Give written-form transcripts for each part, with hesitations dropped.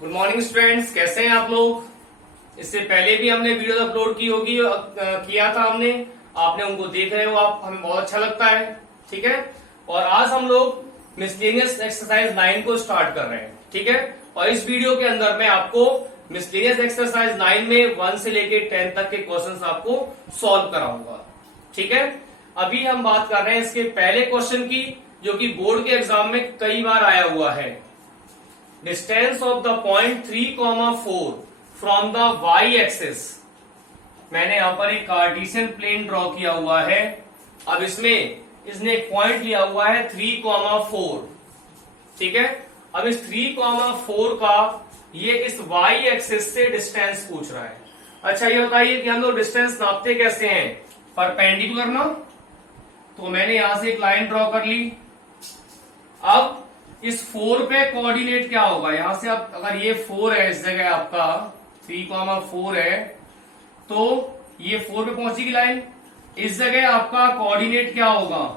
Good morning students, कैसे हैं आप लोग। इससे पहले भी हमने वीडियो अपलोड की होगी, किया था हमने, आपने उनको देख रहे हो आप, हमें बहुत अच्छा लगता है। ठीक है, और आज हम लोग मिसलेनियस एक्सरसाइज 9 को स्टार्ट कर रहे हैं। ठीक है, और इस वीडियो के अंदर मैं आपको मिसलेनियस एक्सरसाइज 9 में 1 से लेके 10 तक के क्वेश्चंस आपको सॉल्व कराऊंगा। ठीक है, अभी हम बात कर रहे हैं इसके पहले क्वेश्चन की, जो कि बोर्ड के एग्जाम में कई बार आया हुआ है। Distance of the point 3,4 from the Y axis. मैंने यहां पर एक कार्टेशियन प्लेन ड्रॉ किया हुआ है। अब इसमें इसने एक पॉइंट लिया हुआ है 3,4। ठीक है, अब इस 3,4 का ये इस वाई एक्सिस से डिस्टेंस पूछ रहा है। अच्छा, ये बताइए कि हम लोग डिस्टेंस नापते कैसे हैं, परपेंडिकुलर ना। तो मैंने यहां से एक लाइन ड्रॉ कर ली। अब इस 4 पे कोऑर्डिनेट क्या होगा, यहां से आप अगर ये 4 है, इस जगह आपका 3,4 है, तो ये 4 पे पहुंचेगी लाइन। इस जगह आपका कोऑर्डिनेट क्या होगा,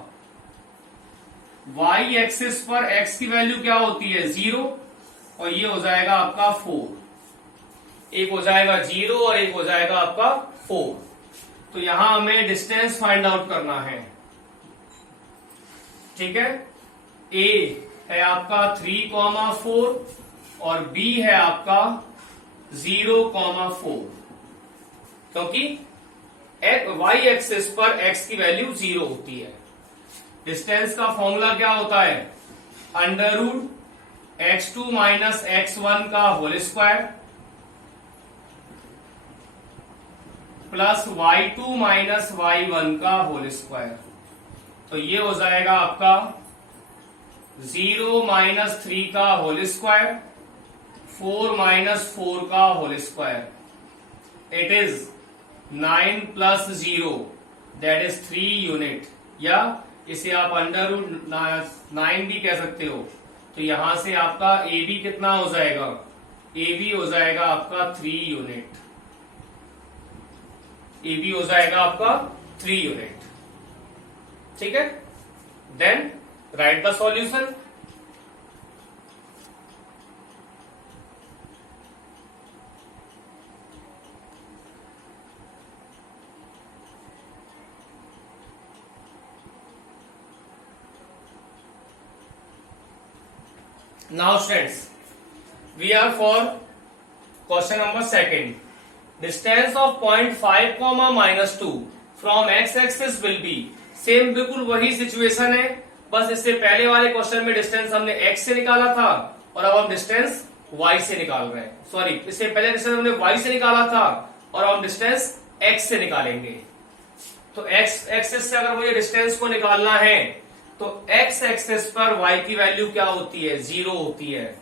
y एक्सिस पर x की वैल्यू क्या होती है 0, और ये हो जाएगा आपका 4। एक हो जाएगा 0 और एक हो जाएगा आपका 4। तो यहां हमें डिस्टेंस फाइंड आउट करना है। ठीक है, a है आपका 3,4 और b है आपका 0,4, क्योंकि y एक्सिस पर x की वैल्यू 0 होती है। डिस्टेंस का फॉर्मूला क्या होता है, √x2 माइनस x1 का whole square plus y2 minus y1 का होल स्क्वायर। तो ये हो जाएगा आपका 0 माइनस 3 का होल स्क्वायर, 4 माइनस 4 का whole square. It is 9 plus 0 that is 3 unit, या इसे आप √9 भी कह सकते हो। तो यहां से आपका ए बी कितना हो जाएगा, ए बी हो जाएगा आपका 3 यूनिट। ए बी हो जाएगा आपका 3 यूनिट। ठीक है, then write the solution. Now students, we are for question number 2. Distance of point 5, -2 from x axis will be। Same बिल्कुल वही सिचुएशन है, बस इससे पहले वाले क्वेश्चन में डिस्टेंस हमने x से निकाला था और अब हम डिस्टेंस y से निकाल रहे हैं। सॉरी, इससे पहले डिस्टेंस हमने y से निकाला था और अब हम डिस्टेंस x से निकालेंगे। तो x एक्सिस से अगर मुझे डिस्टेंस को निकालना है तो x एक्सिस पर y की वैल्यू क्या होती है, 0 होती है।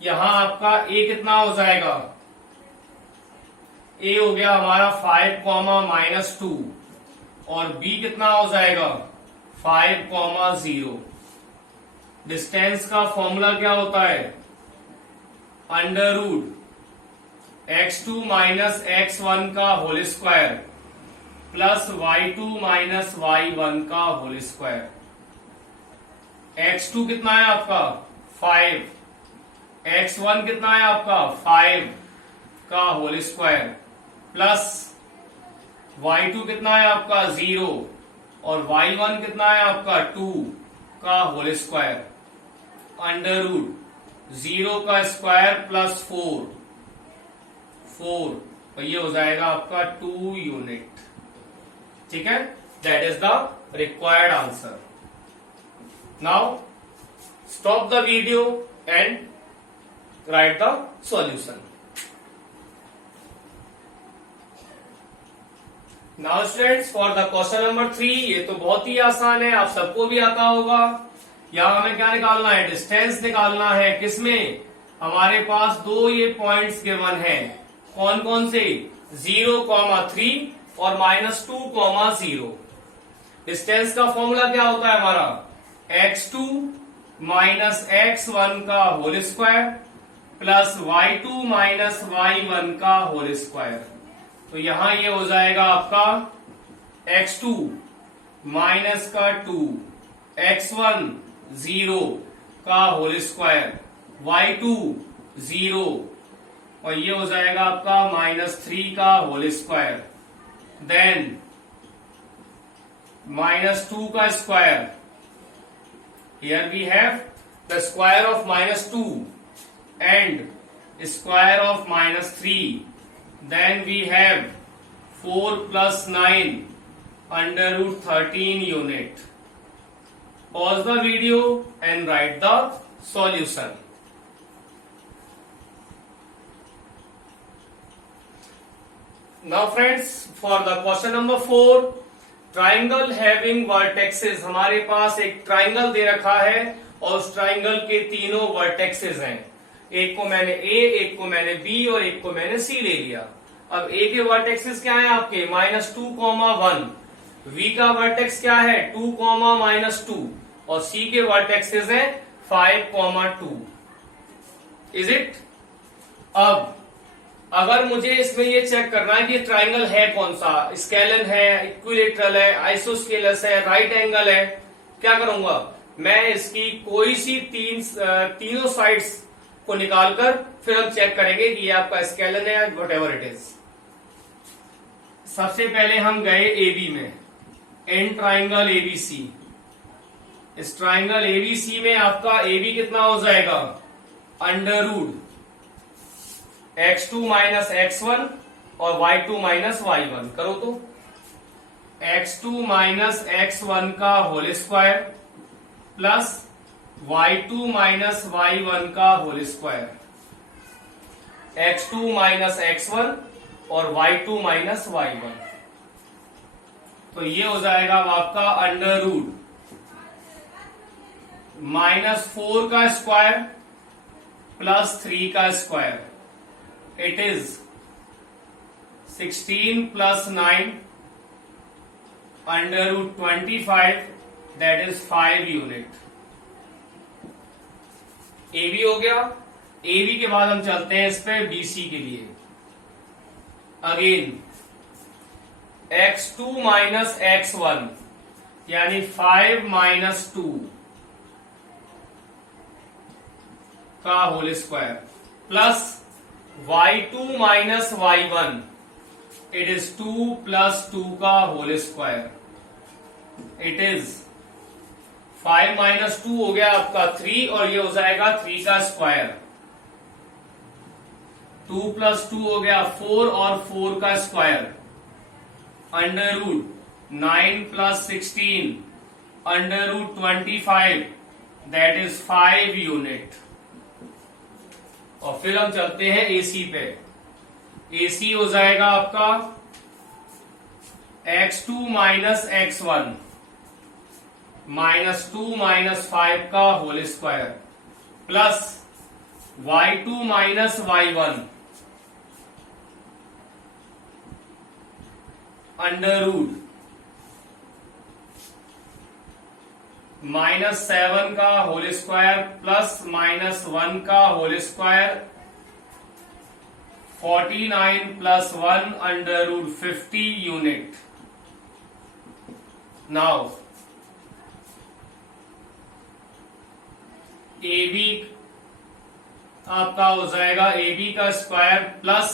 यहां आपका a कितना हो जाएगा, a हो गया हमारा 5, -2 और b कितना हो जाएगा 5, 0। डिस्टेंस का फॉर्मूला क्या होता है, √x2 माइनस x1 का whole square plus y2 minus y1 का होल स्क्वायर। x2 कितना है आपका 5, x1 कितना है आपका 5 का होल स्क्वायर प्लस y2 कितना है आपका 0 और y1 कितना है आपका 2 का होल स्क्वायर। √0 का स्क्वायर प्लस 4, तो ये हो जाएगा आपका 2 यूनिट। ठीक है, that is the required answer. Now stop the video and write the solution. Now students, for the question number 3, ये तो बहुत ही आसान है, आप सबको भी आता होगा। यहां हमें क्या निकालना है, डिस्टेंस निकालना है। किसमें, हमारे पास दो ये पॉइंट्स गिवन हैं, कौन कौन से, 0,3 और -2, 0। डिस्टेंस का फॉर्मूला क्या होता है हमारा, x2 माइनस x1 का whole square plus y2 minus y1 का होल स्क्वायर। तो यहां ये हो जाएगा आपका x2 माइनस का 2, x1 0 का होल स्क्वायर, y2 0 और ये हो जाएगा आपका -3 का होल स्क्वायर, देन -2 का square, here we have the square of -2 and square of -3, then we have 4 plus 9 under root 13 unit. Pause the video and write the solution. Now friends, for the question number 4, triangle having vertices, हमारे पास एक triangle दे रखा है और उस triangle के तीनों vertexes हैं। एक को मैंने ए, एक को मैंने बी और एक को मैंने सी ले लिया। अब ए के वर्टेक्सेस क्या है आपके -2, 1, वी का वर्टेक्स क्या है 2, -2 और सी के वर्टेक्सेस है 5, 2। Is it? अब अगर मुझे इसमें ये चेक करना है कि ट्राइंगल है कौन सा, स्केलन है, इक्विलेटरल है, आइसोस्केलस है, राइट एंगल है, क्या करूंगा मैं इसकी कोई सी तीनों साइड्स को निकालकर फिर हम चेक करेंगे कि ये आपका स्केलन है, व्हाटएवर इट इज। सबसे पहले हम गए एबी में, एन ट्राइंगल एबीसी। इस ट्राइंगल एबीसी में आपका एबी कितना हो जाएगा √ x2 - x1 और y2 - y1। करो तो x2 - x1 का whole square plus y2 - y1 का होल स्क्वायर, x2 - x1 और y2 - y1। तो ये हो जाएगा आपका √ -4 का स्क्वायर प्लस 3 का square, it is 16 + 9 √ 25, that is 5 unit. AB हो गया। AB के बाद हम चलते हैं इस पे BC के लिए। अगेन x2 - x1 यानी 5 - 2 का whole square plus y2 - y1, it is 2 + 2 का होल स्क्वायर, इट इज 5 - 2 हो गया आपका 3 और ये हो जाएगा 3 का स्क्वायर, 2 + 2 हो गया 4 और 4 का स्क्वायर, √ 9 + 16 √ 25, दैट इज 5 यूनिट। और फिर हम चलते हैं AC पे। AC हो जाएगा आपका x2 - x1 -2 - 5 का whole square plus y2 - y1 √ -7 का होल स्क्वायर प्लस -1 का whole square, 49 + 1 √ 50 unit. Now AB आपका हो जाएगा AB का स्क्वायर प्लस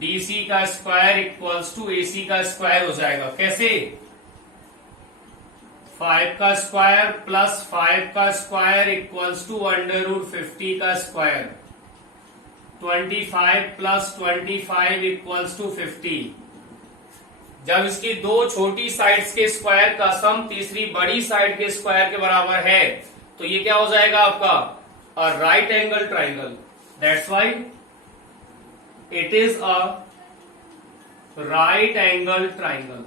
BC का स्क्वायर इक्वल्स टू AC का स्क्वायर हो जाएगा। कैसे? 5 का स्क्वायर प्लस 5 का स्क्वायर इक्वल्स टू √ 50 का स्क्वायर, 25 + 25 इक्वल्स टू 50। जब इसकी दो छोटी साइड्स के स्क्वायर का सम तीसरी बड़ी साइड के स्क्वायर के बराबर है तो ये क्या हो जाएगा आपका a right angle triangle. That's why it is a right angle triangle.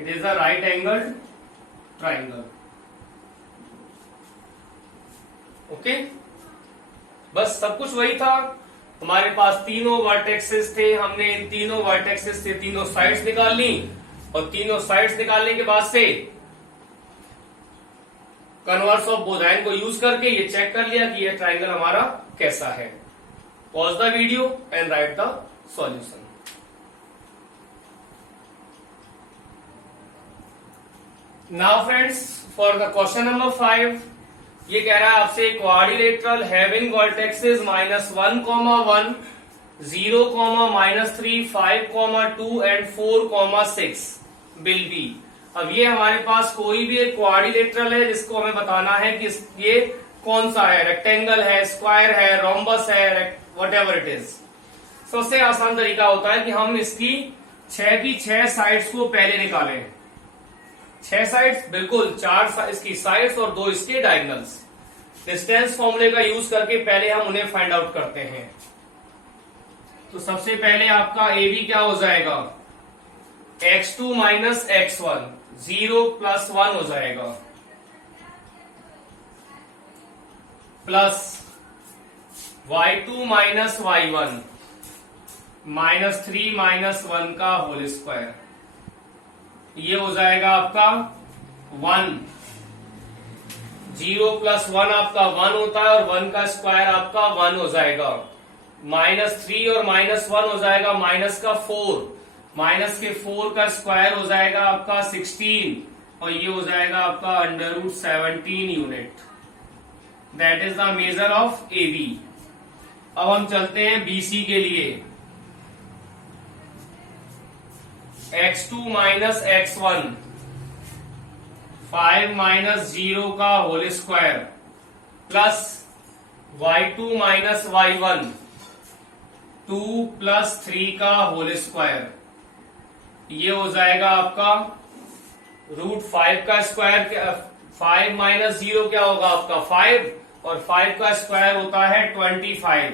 It is a right angle triangle. Okay, बस सब कुछ वही था। हमारे पास तीनों वर्टेक्सेस थे, हमने इन तीनों वर्टेक्सेस से तीनों साइड्स निकाल ली और तीनों साइड्स निकालने के बाद से कन्वर्स ऑफ बोधाइन को यूज करके ये चेक कर लिया कि ये ट्राइंगल हमारा कैसा है। Pause the video and write the solution. Now friends, for the question number 5, ये कह रहा है आपसे quadrilateral having vertexes -1, 1, 0, -3, 5, 2 and 4, 6 will be. अब ये हमारे पास कोई भी एक क्वाड्रिलेटरल है जिसको हमें बताना है कि ये कौन सा है, रेक्टेंगल है, स्क्वायर है, रोम्बस है, वट एवर इट इज। सबसे आसान तरीका होता है कि हम इसकी 6 की 6 साइड्स को पहले निकालें। 6 साइड्स, बिल्कुल 4 इसकी साइड्स और 2 इसके डायगोनल्स। डिस्टेंस फॉर्मूले का यूज करके पहले हम उन्हें फाइंड आउट करते हैं। तो सबसे पहले आपका ए बी क्या हो जाएगा, x2 माइनस x1, 0 + 1 हो जाएगा, प्लस y2 माइनस y1, -3 - 1 का होल स्क्वायर। ये हो जाएगा आपका 1, 0 + 1 आपका 1 होता है और 1 का स्क्वायर आपका 1 हो जाएगा। -3 और -1 हो जाएगा -4, माइनस के 4 का स्क्वायर हो जाएगा आपका 16 और ये हो जाएगा आपका √17 unit. That is the measure of A B. अब हम चलते हैं BC के लिए। x2 माइनस x1, 5 - 0 का whole square, plus y2 minus y1, 2 + 3 का होल स्क्वायर। ये हो जाएगा आपका √5 का स्क्वायर। 5 - 0 क्या होगा आपका 5 और 5 का स्क्वायर होता है 25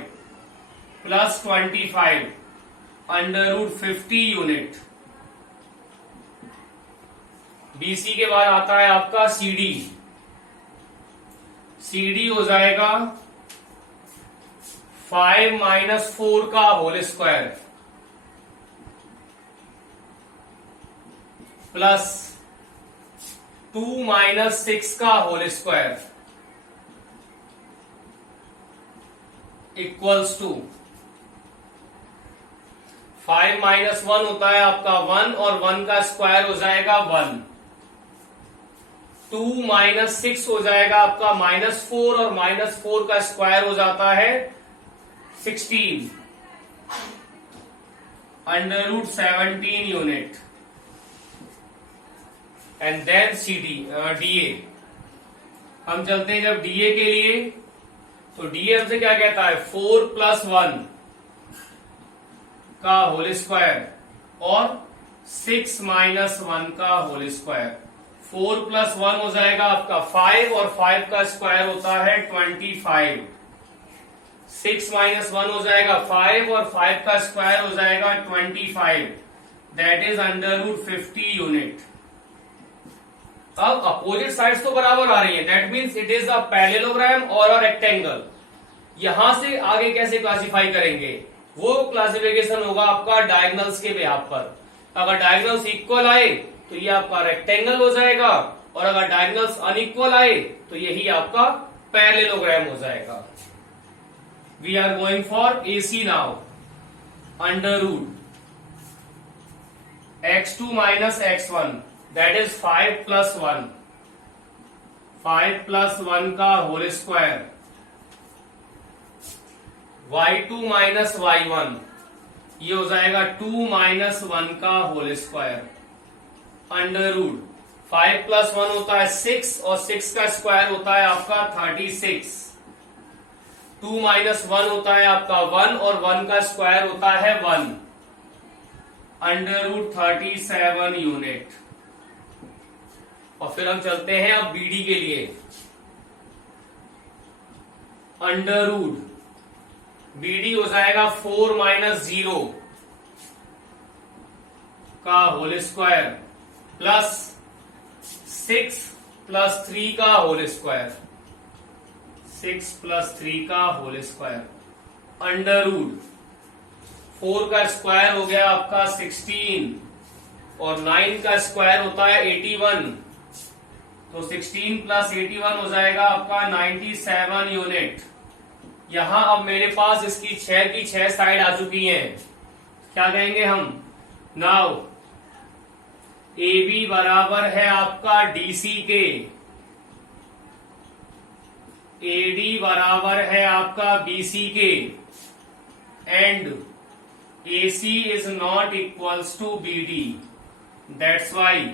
+ 25 √50 यूनिट। BC के बाद आता है आपका CD। CD हो जाएगा 5 - 4 का होल स्क्वायर, प्लस 2 - 6 का होल स्क्वायर, इक्वल्स टू 5 - 1 होता है आपका 1 और 1 का स्क्वायर हो जाएगा 1, 2 - 6 हो जाएगा आपका -4 और -4 का स्क्वायर हो जाता है 16 √17 यूनिट। And then DA। हम चलते हैं जब DA के लिए, तो DA हमसे क्या कहता है 4 + 1 का होल स्क्वायर और 6 - 1 का होल स्क्वायर। 4 + 1 हो जाएगा आपका 5 और 5 का स्क्वायर होता है 25। 6 - 1 हो जाएगा 5 और 5 का स्क्वायर हो जाएगा 25। That is √50 unit. अब अपोजिट साइड्स तो बराबर आ रही है, that means it is a parallelogram और अ रेक्टेंगल। यहां से आगे कैसे क्लासिफाई करेंगे, वो क्लासिफिकेशन होगा आपका डायगोनल्स के बिहाफ पर। अगर डायगोनल्स इक्वल आए तो ये आपका रेक्टेंगल हो जाएगा और अगर डायगोनल्स अनइक्वल आए तो यही आपका पैरेललोग्राम हो जाएगा। We are going for AC now. √ x2 minus x1 that is 5 + 1, 5 + 1 का whole square, y2 minus y1 ये हो जाएगा 2 - 1 का होल स्क्वायर, √ 5 + 1 होता है 6 और 6 का स्क्वायर होता है आपका 36। 2 - 1 होता है आपका 1 और 1 का स्क्वायर होता है 1, √37 यूनिट। और फिर हम चलते हैं अब BD के लिए। √ BD हो जाएगा 4 - 0 का होल स्क्वायर, प्लस 6 + 3 का होल स्क्वायर, 6 + 3 का होल स्क्वायर, √ 4 का स्क्वायर हो गया आपका 16 और 9 का स्क्वायर होता है 81, तो 16 + 81 हो जाएगा आपका 97 यूनिट। यहां अब मेरे पास इसकी 6 की 6 साइड आ चुकी हैं। क्या कहेंगे हम, नाउ AB बराबर है आपका DC के, AD बराबर है आपका BC के and AC is not equals to BD, that's why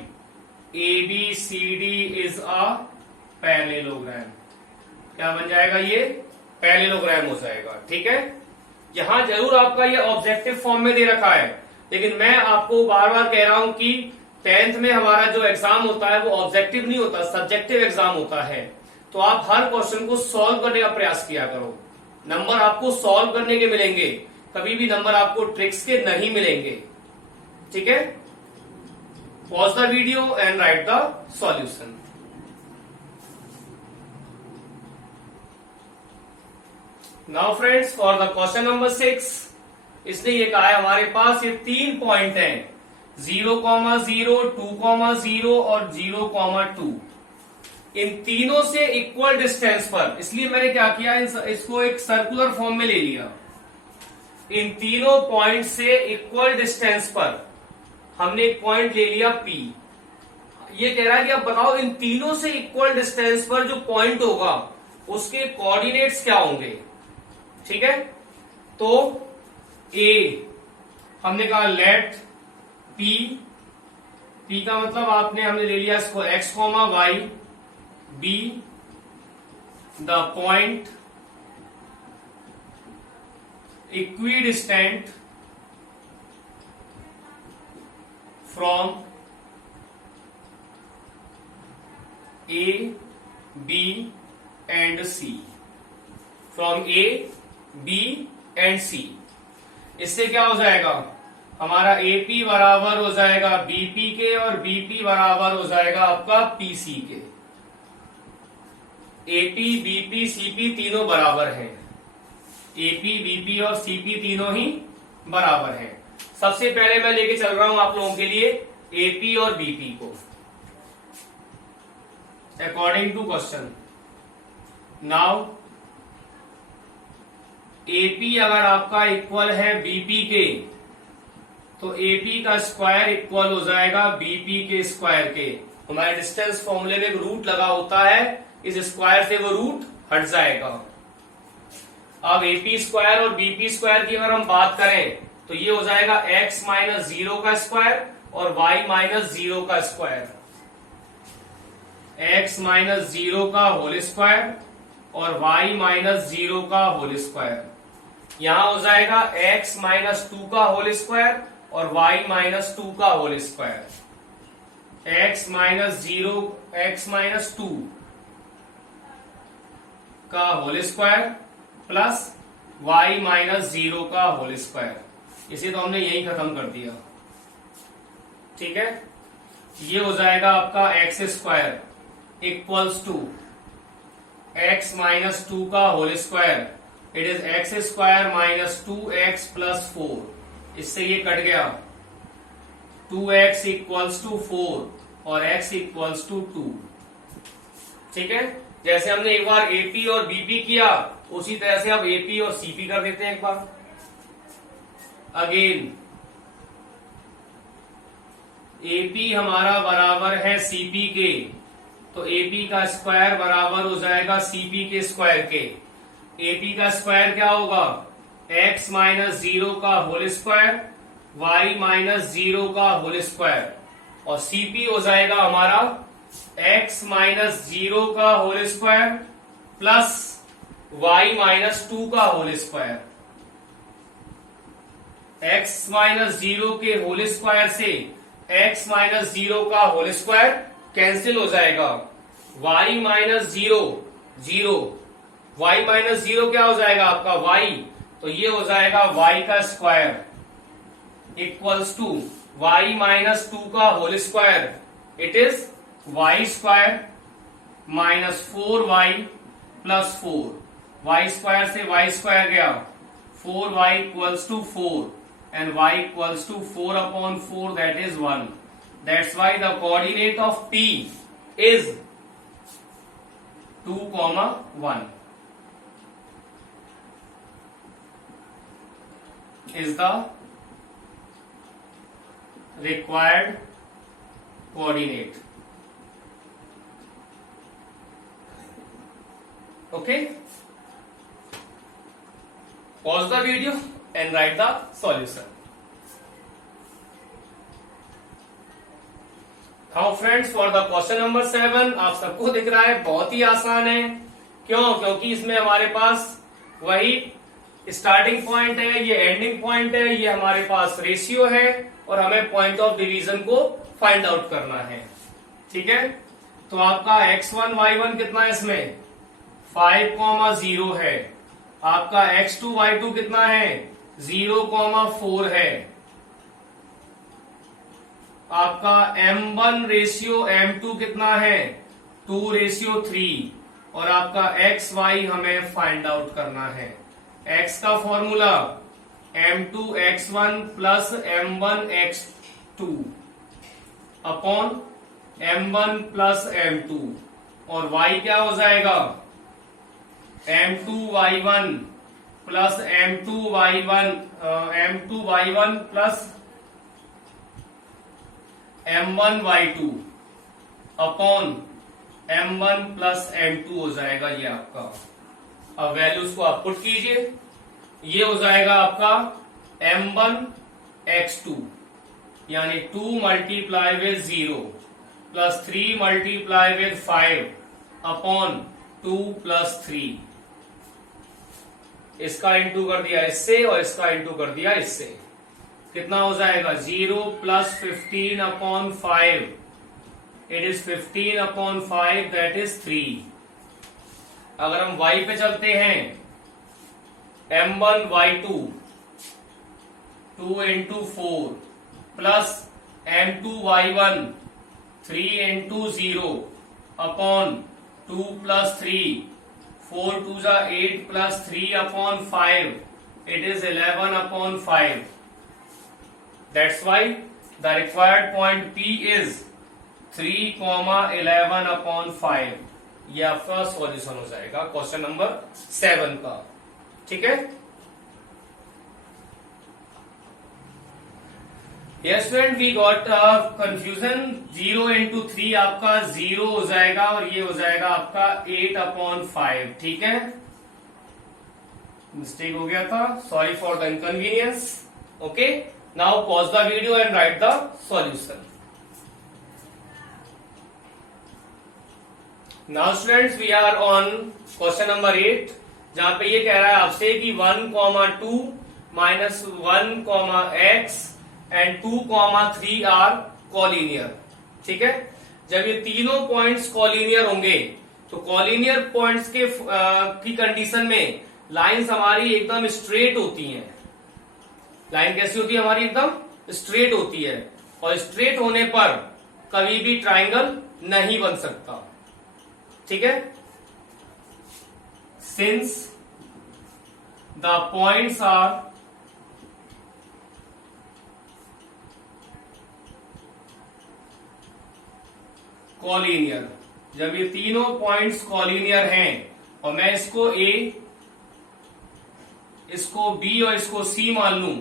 ABCD is a parallelogram. क्या बन जाएगा? ये पैरेललोग्राम हो जाएगा। ठीक है, यहां जरूर आपका ये ऑब्जेक्टिव फॉर्म में दे रखा है, लेकिन मैं आपको बार बार कह रहा हूं कि 10th में हमारा जो एग्जाम होता है वो ऑब्जेक्टिव नहीं होता, सब्जेक्टिव एग्जाम होता है। तो आप हर क्वेश्चन को सॉल्व करने का प्रयास किया करो। नंबर आपको सॉल्व करने के मिलेंगे, कभी भी नंबर आपको ट्रिक्स के नहीं मिलेंगे। ठीक है, pause the video and write the solution. Now friends, for the question number 6, इसने ये कहा है हमारे पास ये 3 पॉइंट हैं, 0,0, 2,0 और 0,2। इन तीनों से इक्वल डिस्टेंस पर, इसलिए मैंने क्या किया, इसको एक सर्कुलर फॉर्म में ले लिया। इन तीनों पॉइंट से इक्वल डिस्टेंस पर हमने एक पॉइंट ले लिया P। ये कह रहा है कि अब बताओ इन तीनों से इक्वल डिस्टेंस पर जो पॉइंट होगा उसके कोऑर्डिनेट्स क्या होंगे। ठीक है, तो A हमने कहा लेट P का मतलब हमने ले लिया इसको x, y, B the point equidistant from A, B and C, from A, B and C। इससे क्या हो जाएगा, हमारा AP बराबर हो जाएगा BP के और BP बराबर हो जाएगा आपका PC के। AP, BP, CP तीनों बराबर हैं, AP, BP और CP तीनों ही बराबर हैं। सबसे पहले मैं लेके चल रहा हूं आप लोगों के लिए AP और BP को according to question. Now AP अगर आपका इक्वल है BP के, तो AP का स्क्वायर इक्वल हो जाएगा BP के स्क्वायर के। हमारे डिस्टेंस फॉर्मूले में एक रूट लगा होता है, इस स्क्वायर से वो रूट हट जाएगा। अब AP स्क्वायर और BP स्क्वायर की अगर हम बात करें तो ये हो जाएगा x माइनस 0 का स्क्वायर और y माइनस 0 का स्क्वायर, x माइनस 0 का होल स्क्वायर और y माइनस 0 का होल स्क्वायर। यहां हो जाएगा x माइनस 2 का होल स्क्वायर और y माइनस 2 का whole square, x minus 0, x minus 2 का whole square plus y minus 0 का होल स्क्वायर। इसे तो हमने यही खत्म कर दिया। ठीक है, ये हो जाएगा आपका X square equals to x minus 2 का whole square, it is X square minus 2x plus 4। इससे ये कट गया, 2x इक्वल्स टू 4 और x इक्वल्स टू 2। ठीक है, जैसे हमने एक बार AP और BP किया उसी तरह से अब AP और CP कर देते हैं एक बार। अगेन AP हमारा बराबर है CP के, तो AP का स्क्वायर बराबर हो जाएगा CP के स्क्वायर के। AP का स्क्वायर क्या होगा, x माइनस 0 का होल स्क्वायर, y माइनस 0 का होल स्क्वायर, और CP हो जाएगा हमारा x माइनस 0 का whole square plus y minus 2 का होल स्क्वायर। x माइनस 0 के होल स्क्वायर से x माइनस 0 का होल स्क्वायर कैंसिल हो जाएगा, y माइनस 0 0, y माइनस 0 क्या हो जाएगा आपका y, तो ये हो जाएगा y का square equals to y minus 2 का whole square, it is y square minus 4y plus 4, y square से y स्क्वायर गया, 4y equals to 4 and y equals to 4 upon 4, that is 1. That's why the coordinate of P is 2, 1 is the required coordinate. Okay, pause the video and write the solution. हाँ friends, for the question number 7 आप सबको दिख रहा है बहुत ही आसान है। क्यों? क्योंकि इसमें हमारे पास वही स्टार्टिंग पॉइंट है, ये एंडिंग पॉइंट है, ये हमारे पास रेशियो है और हमें पॉइंट ऑफ डिवीजन को फाइंड आउट करना है। ठीक है, तो आपका x1 y1 कितना है इसमें 5,0 है। आपका x2 y2 कितना है 0,4 है। आपका m1 रेशियो m2 कितना है 2:3 और आपका xy हमें फाइंड आउट करना है। x का formula m2x1 plus m1x2 upon m1 plus m2 और y क्या हो जाएगा m2y1 plus m2y1 plus m1y2 upon m1 plus m2 हो जाएगा ये आपका। अब वैल्यूज को आप पुट कीजिए, ये हो जाएगा आपका m1x2 यानी 2 multiply with 0 plus 3 multiply with 5 upon 2 plus 3। इसका इंटू कर दिया इससे और इसका इंटू कर दिया इससे, कितना हो जाएगा 0 plus 15 upon 5, it is 15 upon 5 that is 3। अगर हम y पे चलते हैं m1y2 2 into 4 plus m2y1 3 into 0 upon 2 plus 3, 4 2 जा 8 plus 3 upon 5, it is 11 upon 5। That's why the required point P is 3,11 upon 5। ये आपका सॉल्यूशन हो जाएगा क्वेश्चन नंबर 7 का। ठीक है, yes friend, we got confusion. 0 into 3 आपका 0 हो जाएगा और ये हो जाएगा आपका 8 अपॉन 5। ठीक है, मिस्टेक हो गया था, sorry for the inconvenience. Okay, now pause the video and write the solution. Now students, we are on question number 8, जहां पे ये कह रहा है आपसे कि 1,2 minus 1,x and 2,3 are collinear. ठीक है, जब ये तीनों पॉइंट्स कॉलिनियर होंगे तो कॉलिनियर पॉइंट्स के की कंडीशन में लाइंस हमारी एकदम स्ट्रेट होती हैं। लाइन कैसी होती है हमारी? एकदम स्ट्रेट होती है और स्ट्रेट होने पर कभी भी ट्राइंगल नहीं बन सकता। ठीक है, since the points are collinear, जब ये तीनों पॉइंट्स कॉलिनियर हैं और मैं इसको A, इसको B और इसको C मान लूं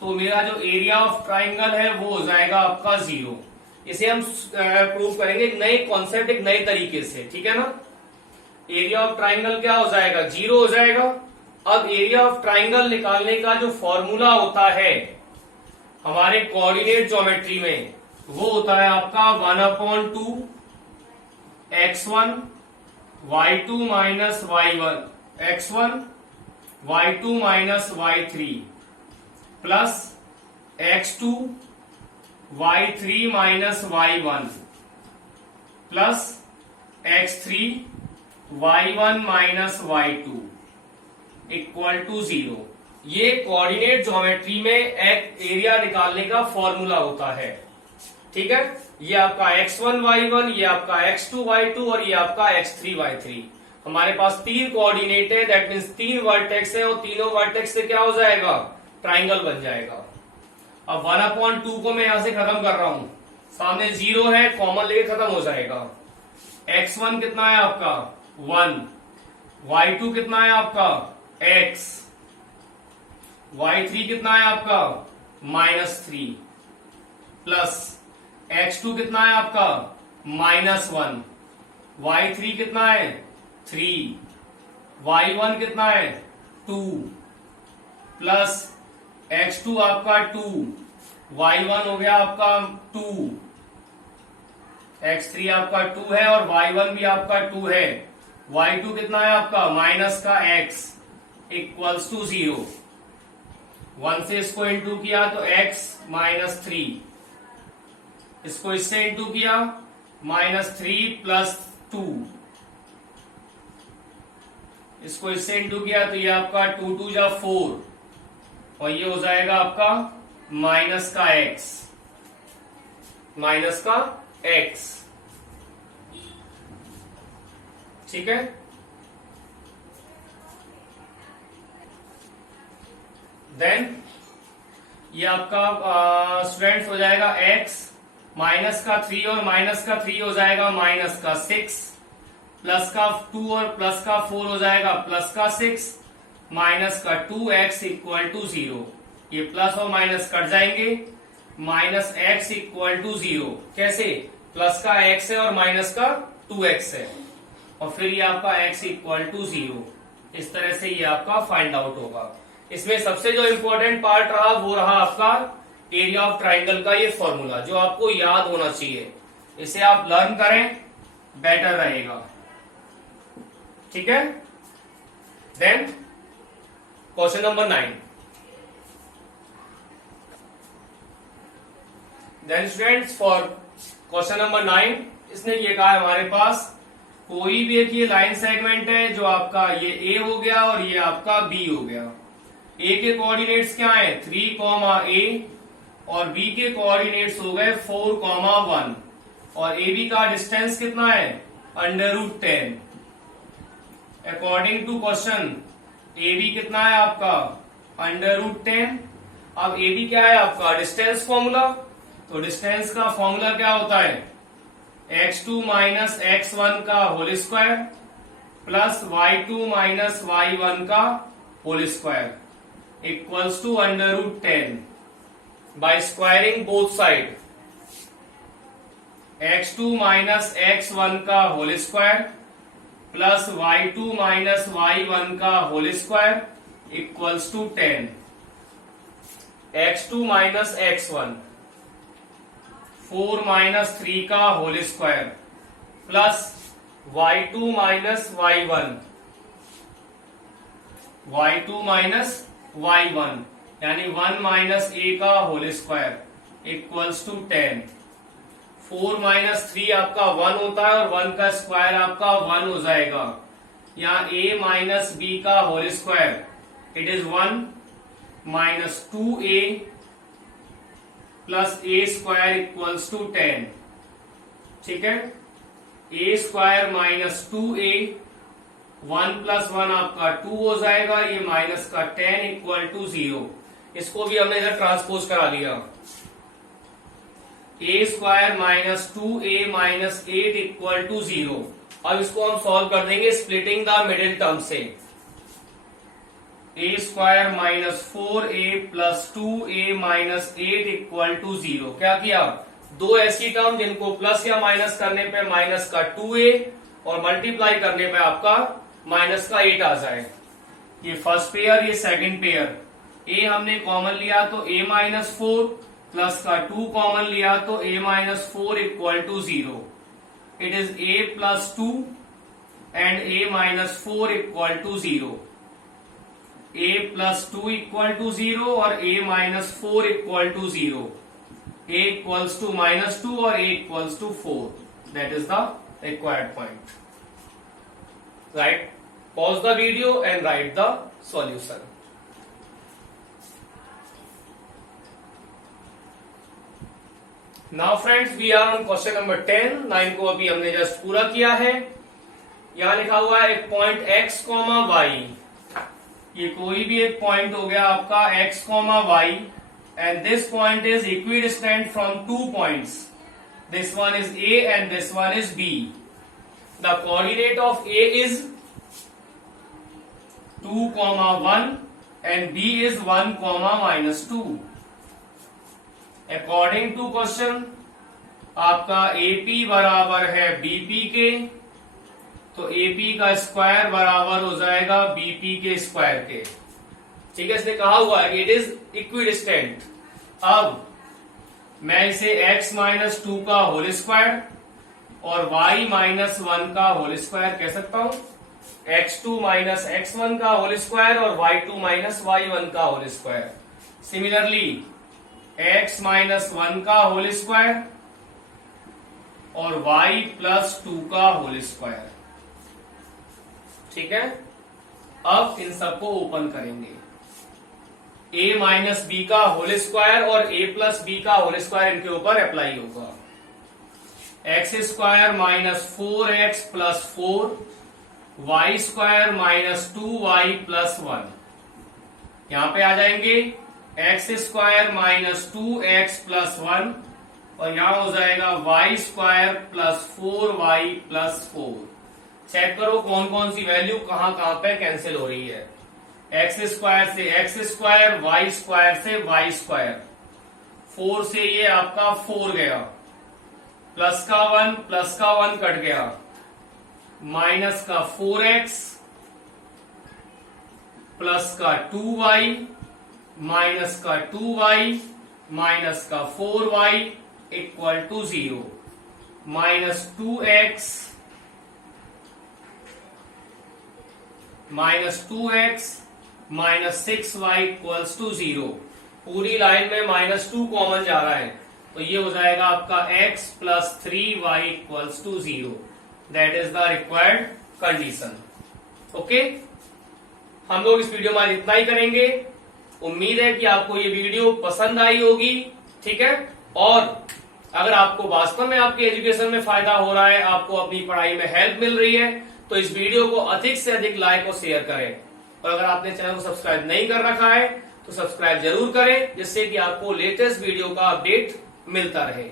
तो मेरा जो एरिया ऑफ ट्राइंगल है वो हो जाएगा आपका 0। इसे हम प्रूव करेंगे एक नए कॉन्सेप्ट, एक नए तरीके से। ठीक है ना, एरिया ऑफ ट्राइंगल क्या हो जाएगा 0 हो जाएगा। अब एरिया ऑफ ट्राइंगल निकालने का जो फॉर्मूला होता है हमारे कोऑर्डिनेट ज्योमेट्री में वो होता है आपका 1/2 x1 y2 minus y1 x1 y2 minus y3 plus x2 y3 minus y1 plus x3 y1 minus y2 equal to 0। ये कोऑर्डिनेट ज्योमेट्री में एक एरिया निकालने का फॉर्मूला होता है। ठीक है, ये आपका x1 y1, ये आपका x2 y2 और ये आपका x3 y3। हमारे पास 3 कोऑर्डिनेट है, दैट मीन्स 3 वर्टेक्स है और तीनों वर्टेक्स से क्या हो जाएगा ट्राइंगल बन जाएगा। अब 1/2 को मैं यहां से खत्म कर रहा हूं, सामने 0 है, कॉमन लेके खत्म हो जाएगा। x1 कितना है आपका 1, y2 कितना है आपका x, y3 कितना है आपका -3 प्लस x2 कितना है आपका -1, y3 कितना है 3 y1 कितना है 2 प्लस x2 आपका 2, y1 हो गया आपका 2, x3 आपका 2 है और y1 भी आपका 2 है, y2 कितना है आपका माइनस का x इक्वल्स टू 0। 1 से इसको इंटू किया तो x माइनस 3, इसको इससे इंटू किया माइनस 3 प्लस 2, इसको इससे इंटू किया तो ये आपका 2 2 जा 4 और ये हो जाएगा आपका माइनस का x, माइनस का x। ठीक है, देन ये आपका स्टूडेंट्स हो जाएगा x माइनस का 3 और माइनस का 3 हो जाएगा माइनस का 6, प्लस का 2 और प्लस का 4 हो जाएगा प्लस का 6, माइनस का 2x इक्वल टू 0। ये प्लस और माइनस कट जाएंगे, माइनस x इक्वल टू 0। कैसे? प्लस का x है और माइनस का 2x है और फिर ये आपका x इक्वल टू 0। इस तरह से ये आपका फाइंड आउट होगा। इसमें सबसे जो इम्पोर्टेंट पार्ट रहा वो रहा आपका एरिया ऑफ ट्राइंगल का ये फॉर्मूला, जो आपको याद होना चाहिए। इसे आप लर्न करें, बेटर रहेगा। ठीक है, then question number 9। Then students for question number 9 इसने ये कहा है हमारे पास कोई भी एक ये लाइन सेगमेंट है जो आपका ये ए हो गया और ये आपका बी हो गया। ए के कोऑर्डिनेट्स क्या है 3, a और बी के कोऑर्डिनेट्स हो गए 4, 1 और ए बी का डिस्टेंस कितना है √10। According to question A B कितना है आपका √10। अब ए बी क्या है आपका डिस्टेंस फॉर्मूला, तो डिस्टेंस का फॉर्मूला क्या होता है x2 माइनस x1 का whole square plus y2 minus y1 का whole square equals to √10 by squaring both side. x2 minus x1 का whole square plus y2 minus y1 का whole square equals to 10। x2 minus x1 4 minus 3 का whole square plus y2 minus y1 यानी 1 minus a का whole square equals to 10। 4 minus 3 आपका 1 होता है और 1 का स्क्वायर आपका 1 हो जाएगा। यहाँ a माइनस b का whole square it is 1 minus 2a plus a square equals to 10। ठीक है, a square minus 2a 1 plus 1 आपका 2 हो जाएगा, ये माइनस का 10 इक्वल टू 0। इसको भी हमने इधर ट्रांसपोज करा लिया। a square minus 2a minus 8 equal to 0। अब इसको हम सॉल्व कर देंगे स्प्लिटिंग द मिडिल टर्म से। a square minus 4a plus 2a minus 8 equal to 0। क्या किया, दो ऐसी टर्म जिनको प्लस या माइनस करने पे माइनस का 2a और मल्टीप्लाई करने पे आपका माइनस का 8 आ जाए। ये फर्स्ट पेयर, ये सेकंड पेयर। a हमने कॉमन लिया तो a माइनस 4 प्लस का 2 कॉमन लिया तो a minus 4 equal to 0। It is a plus 2 and a minus 4 equal to 0। a plus 2 equal to 0 और a minus 4 equal to 0। a equals to minus 2 और a equals to 4। That is the required point. Right, pause the video and write the solution. Now friends we are on question number 10। 9 को अभी हमने just पूरा किया है। यहां लिखा हुआ है एक पॉइंट x, y। ये कोई भी एक पॉइंट हो गया आपका x, y and this point is equidistant from 2 points. This one is A and this one is B. The coordinate of A is 2, 1 and B is 1, minus 2. According to question, आपका AP बराबर है BP के, तो AP का square बराबर हो जाएगा BP के स्क्वायर के। ठीक है, इसने कहा हुआ है इट इज इक्विडिस्टेंट। अब मैं इसे x माइनस 2 का होल स्क्वायर और y माइनस 1 का होल स्क्वायर कह सकता हूं। x2 माइनस x1 का होल स्क्वायर और y2 माइनस y1 का whole square. Similarly x minus 1 का होल स्क्वायर और y प्लस 2 का होल स्क्वायर। ठीक है, अब इन सबको ओपन करेंगे। a माइनस बी का होल स्क्वायर और a प्लस बी का होल स्क्वायर इनके ऊपर अप्लाई होगा। X square minus 4x plus 4, y square minus 2y plus 1। यहां पे आ जाएंगे x square minus 2x plus 1 और यहां हो जाएगा y square plus 4y plus 4। Check करो कौन कौन सी वैल्यू कहां कहां पे कैंसिल हो रही है। एक्स स्क्वायर से एक्स स्क्वायर, वाई स्क्वायर से वाई स्क्वायर, 4 से ये आपका 4 गया, प्लस का 1 कट गया, माइनस का 4x प्लस का 2y माइनस का 2y माइनस का 4y equal to 0, minus 2x minus 6y equals to 0। पूरी लाइन में -2 कॉमन जा रहा है तो ये हो जाएगा आपका x plus 3y equals to 0। That is the required condition. Okay, हम लोग इस वीडियो में इतना ही करेंगे। उम्मीद है कि आपको ये वीडियो पसंद आई होगी। ठीक है, और अगर आपको वास्तव में आपके एजुकेशन में फायदा हो रहा है, आपको अपनी पढ़ाई में हेल्प मिल रही है, तो इस वीडियो को अधिक से अधिक लाइक और शेयर करें। और अगर आपने चैनल को सब्सक्राइब नहीं कर रखा है तो सब्सक्राइब जरूर करें, जिससे कि आपको लेटेस्ट वीडियो का अपडेट मिलता रहे।